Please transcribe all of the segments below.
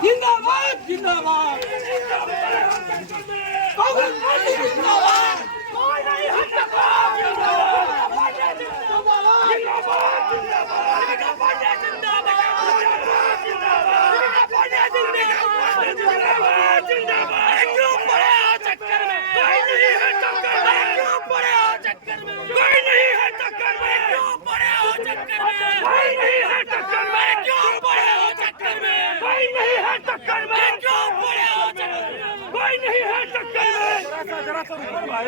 जिंदाबाद जिंदाबाद कांग्रेस पार्टी जिंदाबाद कोई नहीं हट सकता जिंदाबाद जिंदाबाद जिंदाबाद जिंदाबाद क्यों पड़े हो चक्कर में कोई नहीं है टक्कर में क्यों पड़े हो चक्कर में कोई नहीं है टक्कर में क्यों पड़े हो चक्कर में कोई नहीं है टक्कर में क्यों पड़े हो चक्कर में कोई नहीं है टक्कर में क्यों पड़े हो चक्कर में कोई नहीं है टक्कर में जरा सा ऊपर भाई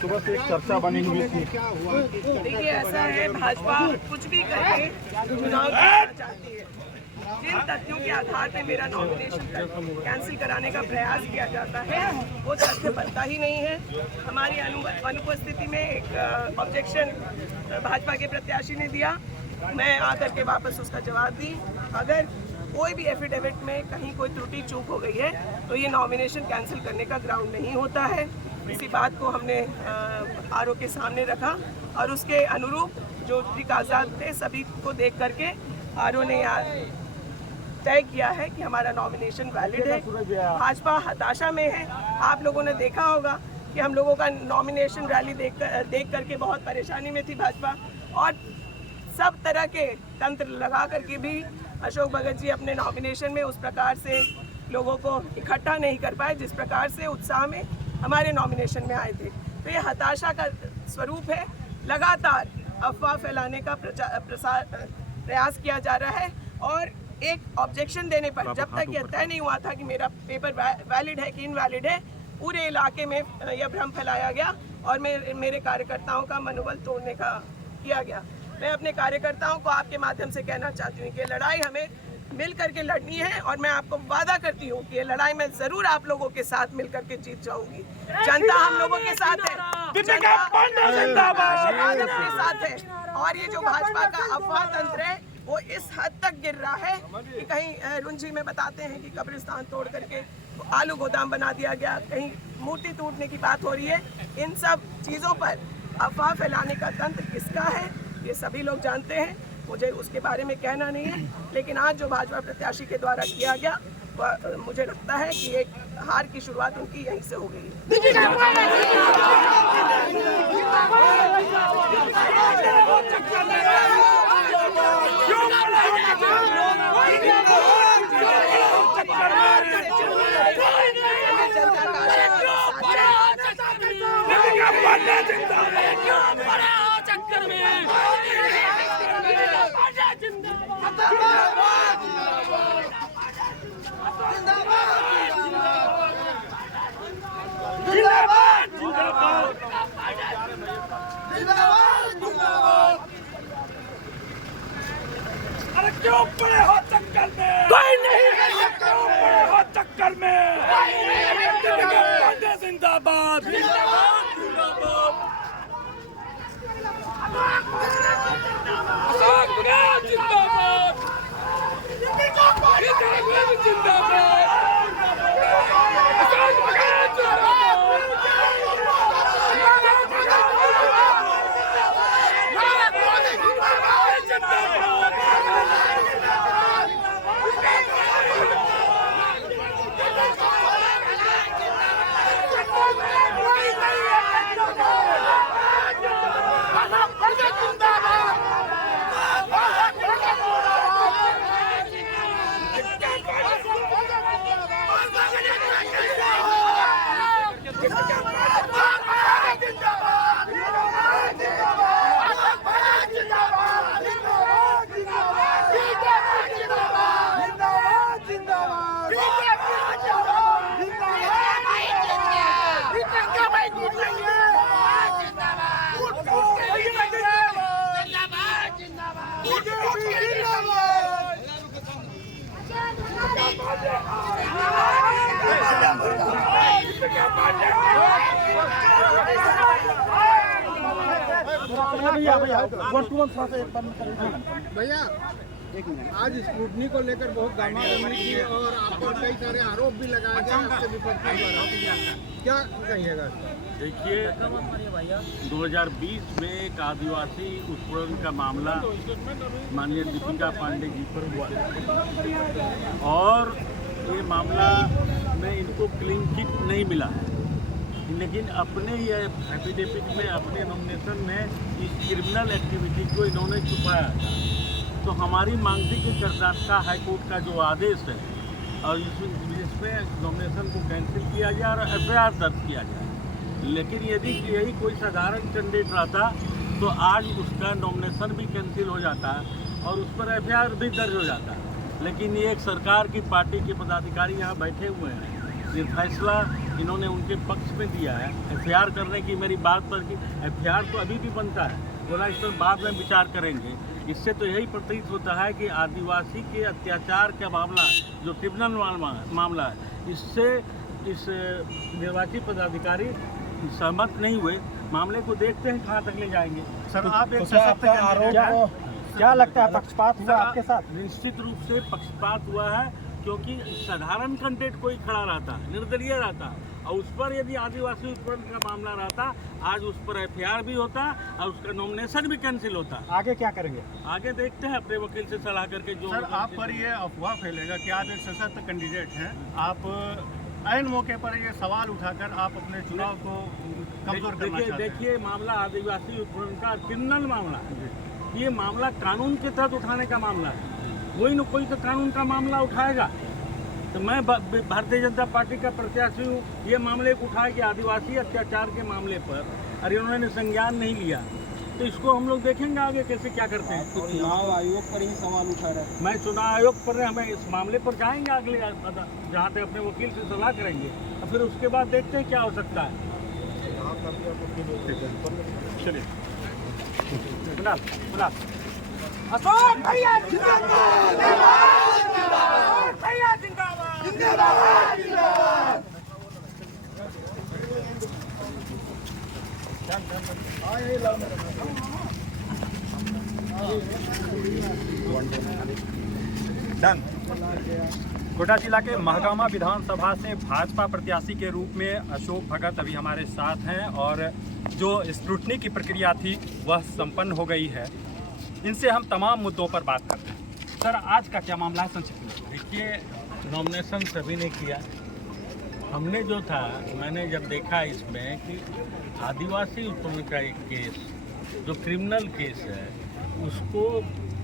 सुबह से एक चर्चा बनी हुई थी। देखिए ऐसा है, भाजपा कुछ भी करके चुनाव जीतना चाहती है। जिन तथ्यों के आधार पर मेरा नॉमिनेशन कैंसिल कराने का प्रयास किया जाता है वो तथ्य बनता ही नहीं है। हमारी अनुपस्थिति में एक ऑब्जेक्शन भाजपा के प्रत्याशी ने दिया, मैं आकर के वापस उसका जवाब दी। अगर कोई भी एफिडेविट में कहीं कोई त्रुटि चूक हो गई है तो ये नॉमिनेशन कैंसिल करने का ग्राउंड नहीं होता है। इसी बात को हमने आरओ के सामने रखा और उसके अनुरूप जो भी कागजात थे सभी को देख करके आरओ ने तय किया है कि हमारा नॉमिनेशन वैलिड है। भाजपा हताशा में है। आप लोगों ने देखा होगा कि हम लोगों का नॉमिनेशन रैली देख करके बहुत परेशानी में थी भाजपा, और सब तरह के तंत्र लगा करके भी अशोक भगत जी अपने नॉमिनेशन में उस प्रकार से लोगों को इकट्ठा नहीं कर पाए जिस प्रकार से उत्साह में हमारे नॉमिनेशन में आए थे। तो ये हताशा का स्वरूप है। लगातार अफवाह फैलाने का प्रयास किया जा रहा है और एक ऑब्जेक्शन देने पर जब तक यह तय नहीं हुआ था कि मेरा पेपर वैलिड है कि इनवैलिड है, पूरे इलाके में यह भ्रम फैलाया गया और मेरे कार्यकर्ताओं का मनोबल तोड़ने का किया गया। मैं अपने कार्यकर्ताओं को आपके माध्यम से कहना चाहती हूँ कि लड़ाई हमें मिल करके लड़नी है और मैं आपको वादा करती हूँ कि ये लड़ाई में जरूर आप लोगों के साथ मिल करके जीत जाऊंगी। जनता हम लोगों के साथ है, जनता के साथ है। और ये जो भाजपा का अफवाह तंत्र है वो इस हद तक गिर रहा है कि कहीं रुंझी में बताते हैं कि कब्रिस्तान तोड़ करके आलू गोदाम बना दिया गया, कहीं मूर्ति टूटने की बात हो रही है। इन सब चीज़ों पर अफवाह फैलाने का तंत्र किसका है ये सभी लोग जानते हैं, मुझे उसके बारे में कहना नहीं है। लेकिन आज जो भाजपा प्रत्याशी के द्वारा किया गया मुझे लगता है कि एक हार की शुरुआत उनकी यहीं से हो गई है। अरे क्यों पड़े हो चक्कर में? कोई नहीं है। क्यों पड़े हो चक्कर में? जिंदाबाद जिंदाबाद जिंदाबाद भैया आज स्क्रूटनी को लेकर बहुत गहमा गहमी की और और कई सारे आरोप भी लगाए गए आपके विपक्षी द्वारा, क्या कहिएगा? देखिए 2020 में एक आदिवासी उत्पीड़न का मामला माननीय दीपिका पांडे जी पर हुआ और ये मामला में इनको क्लीन चिट नहीं मिला है, लेकिन अपने ये एफिडेविट में अपने नॉमिनेशन में इस क्रिमिनल एक्टिविटी को इन्होंने छुपाया था। तो हमारी मांग थी कि कर्नाटका हाईकोर्ट का जो आदेश है और इसमें नॉमिनेशन को कैंसिल किया जाए और एफआईआर दर्ज किया जाए, लेकिन यदि यही कोई साधारण कैंडिडेट रहता तो आज उसका नॉमिनेशन भी कैंसिल हो जाता और उस पर एफआईआर भी दर्ज हो जाता। लेकिन ये एक सरकार की पार्टी के पदाधिकारी यहाँ बैठे हुए हैं, ये फैसला इन्होंने उनके पक्ष में दिया है एफआईआर करने की। मेरी बात पर कि एफआईआर तो अभी भी बनता है, बोला इस पर बाद में विचार करेंगे। इससे तो यही प्रतीत होता है कि आदिवासी के अत्याचार का मामला जो ट्रिब्यूनल मामला है, इससे इस निर्वाचित पदाधिकारी सहमत नहीं हुए। मामले को देखते हैं कहाँ तक ले जाएंगे। सर आप एक सशक्त आरोप, क्या लगता है पक्षपात हुआ आपके साथ? निश्चित रूप से पक्षपात हुआ है, क्योंकि साधारण कैंडिडेट कोई खड़ा रहता, निर्दलीय रहता और उस पर यदि आदिवासी उत्पीड़न का मामला रहता, आज उस पर एफआईआर भी होता और उसका नॉमिनेशन भी कैंसिल होता। आगे क्या करेंगे? आगे देखते हैं अपने वकील से सलाह करके। जो सर आप पर ये अफवाह फैलेगा कि आप एक सशक्त कैंडिडेट हैं, आप ऐन मौके पर ये सवाल उठाकर आप अपने चुनाव को कमजोर करना चाहते हैं। देखिए मामला आदिवासी उत्पीड़न का क्रिमिनल मामला है, ये मामला कानून के तहत उठाने का मामला है, कोई न कोई तो कानून का मामला उठाएगा। तो मैं भारतीय जनता पार्टी का प्रत्याशी हूँ, ये मामले को उठाए कि आदिवासी अत्याचार के मामले पर और इन्होंने संज्ञान नहीं लिया, तो इसको हम लोग देखेंगे आगे कैसे क्या करते हैं। तो चुनाव आयोग पर ही सवाल उठा रहे हैं। मैं चुनाव आयोग पर हमें इस मामले पर जाएंगे अगले जहाँ तक अपने वकील से सलाह करेंगे और फिर उसके बाद देखते हैं क्या हो सकता है। चलिए अशोक भैया जिंदाबाद, अशोक भैया जिंदाबाद, जिंदाबाद, जिंदाबाद। कोटा जिला के महगामा विधानसभा से भाजपा प्रत्याशी के रूप में अशोक भगत अभी हमारे साथ हैं और जो स्क्रूटनी की प्रक्रिया थी वह संपन्न हो गई है। इनसे हम तमाम मुद्दों पर बात करते हैं। सर आज का क्या मामला है संक्षिप्त में? देखिए नॉमिनेशन सभी ने किया, हमने जो था मैंने जब देखा इसमें कि आदिवासी उत्पीड़न का एक केस जो क्रिमिनल केस है उसको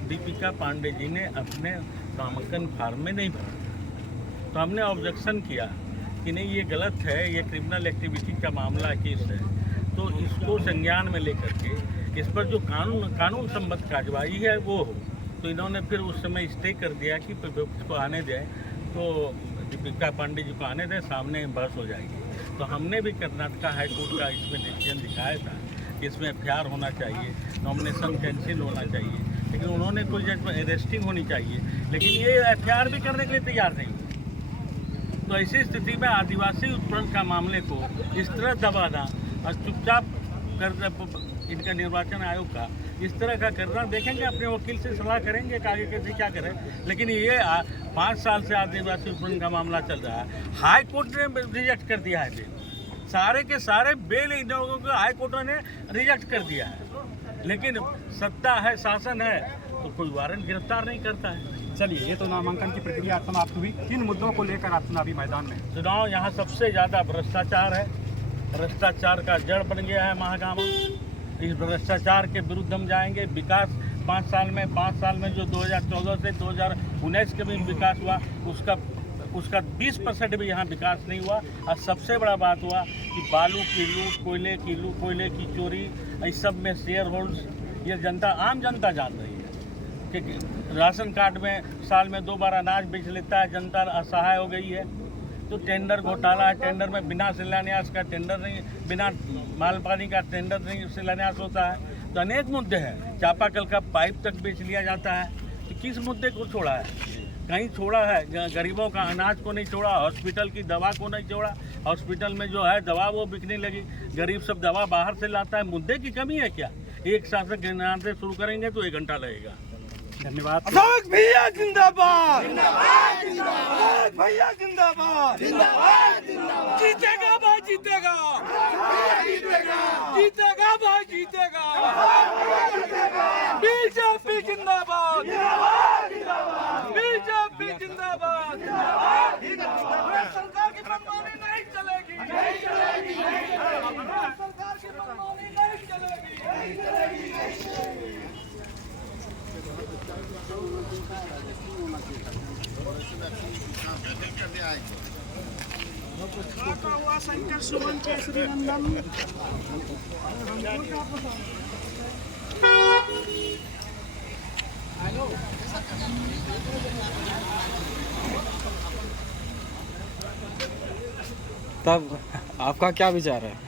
दीपिका पांडे जी ने अपने नामांकन फार्म में नहीं भरा, तो हमने ऑब्जेक्शन किया कि नहीं ये गलत है, ये क्रिमिनल एक्टिविटी का मामला केस है, तो इसको संज्ञान में लेकर के इस पर जो कानून संबद्ध कार्यवाही है वो हो। तो इन्होंने फिर उस समय स्टे कर दिया कि इसको आने दें, तो दीपिका पांडे जी को आने दें, सामने बहस हो जाएगी। तो हमने भी कर्नाटका हाईकोर्ट का इसमें डिसीजन दिखाया था कि इसमें एफआईआर होना चाहिए, नॉमिनेशन कैंसिल होना चाहिए, लेकिन उन्होंने कोई जजमेंट अरेस्टिंग होनी चाहिए, लेकिन ये एफआईआर भी करने के लिए तैयार नहीं। तो ऐसी स्थिति में आदिवासी उत्पीड़न का मामले को इस तरह दबाना और चुपचाप कर इनका निर्वाचन आयोग का इस तरह का करना, देखेंगे अपने वकील से सलाह करेंगे कि आगे कैसे क्या करें। लेकिन ये 5 साल से आदिवासी उत्पीड़न का मामला चल रहा है, हाई कोर्ट ने रिजेक्ट कर दिया है बेल, सारे के सारे बेल इन लोगों को हाई कोर्ट ने रिजेक्ट कर दिया है। लेकिन सत्ता है, शासन है, तो कोई वारंट गिरफ्तार नहीं करता है। चलिए, ये तो नामांकन की प्रक्रिया समाप्त हुई, किन मुद्दों को लेकर आप चुनावी मैदान में? चुनाव यहाँ सबसे ज़्यादा भ्रष्टाचार है, भ्रष्टाचार का जड़ बन गया है महागामा। इस भ्रष्टाचार के विरुद्ध हम जाएंगे। विकास 5 साल में जो 2014 से 2019 के भी विकास हुआ उसका 20% भी यहाँ विकास नहीं हुआ। और सबसे बड़ा बात हुआ कि बालू की लूट, कोयले की चोरी, इस सब में शेयर होल्ड्स ये जनता, आम जनता जान रही है कि राशन कार्ड में साल में 2 बार अनाज बेच लेता है, जनता असहाय हो गई है। तो टेंडर घोटाला है, टेंडर में बिना शिलान्यास का टेंडर नहीं, बिना माल पानी का टेंडर नहीं शिलान्यास होता है। तो अनेक मुद्दे हैं, चापाकल का पाइप तक बेच लिया जाता है। तो किस मुद्दे को छोड़ा है? कहीं छोड़ा है गरीबों का अनाज को नहीं छोड़ा, हॉस्पिटल की दवा को नहीं छोड़ा। हॉस्पिटल में जो है दवा वो बिकने लगी, गरीब सब दवा बाहर से लाता है। मुद्दे की कमी है क्या? एक शासक गिनाने से शुरू करेंगे तो 1 घंटा लगेगा। धन्यवाद। अशोक भैया जिंदाबाद, अशोक भैया जिंदाबाद, जीतेगा भाई जीतेगा, जीतेगा भाई जीतेगा, बीजेपी जिंदाबाद, बीजेपी जिंदाबाद, सरकार की मनमानी नहीं चलेगी, सरकार की मनमानी नहीं चलेगी। हुआ शंकर सुमन केसरी नंदन। तब आपका क्या विचार है?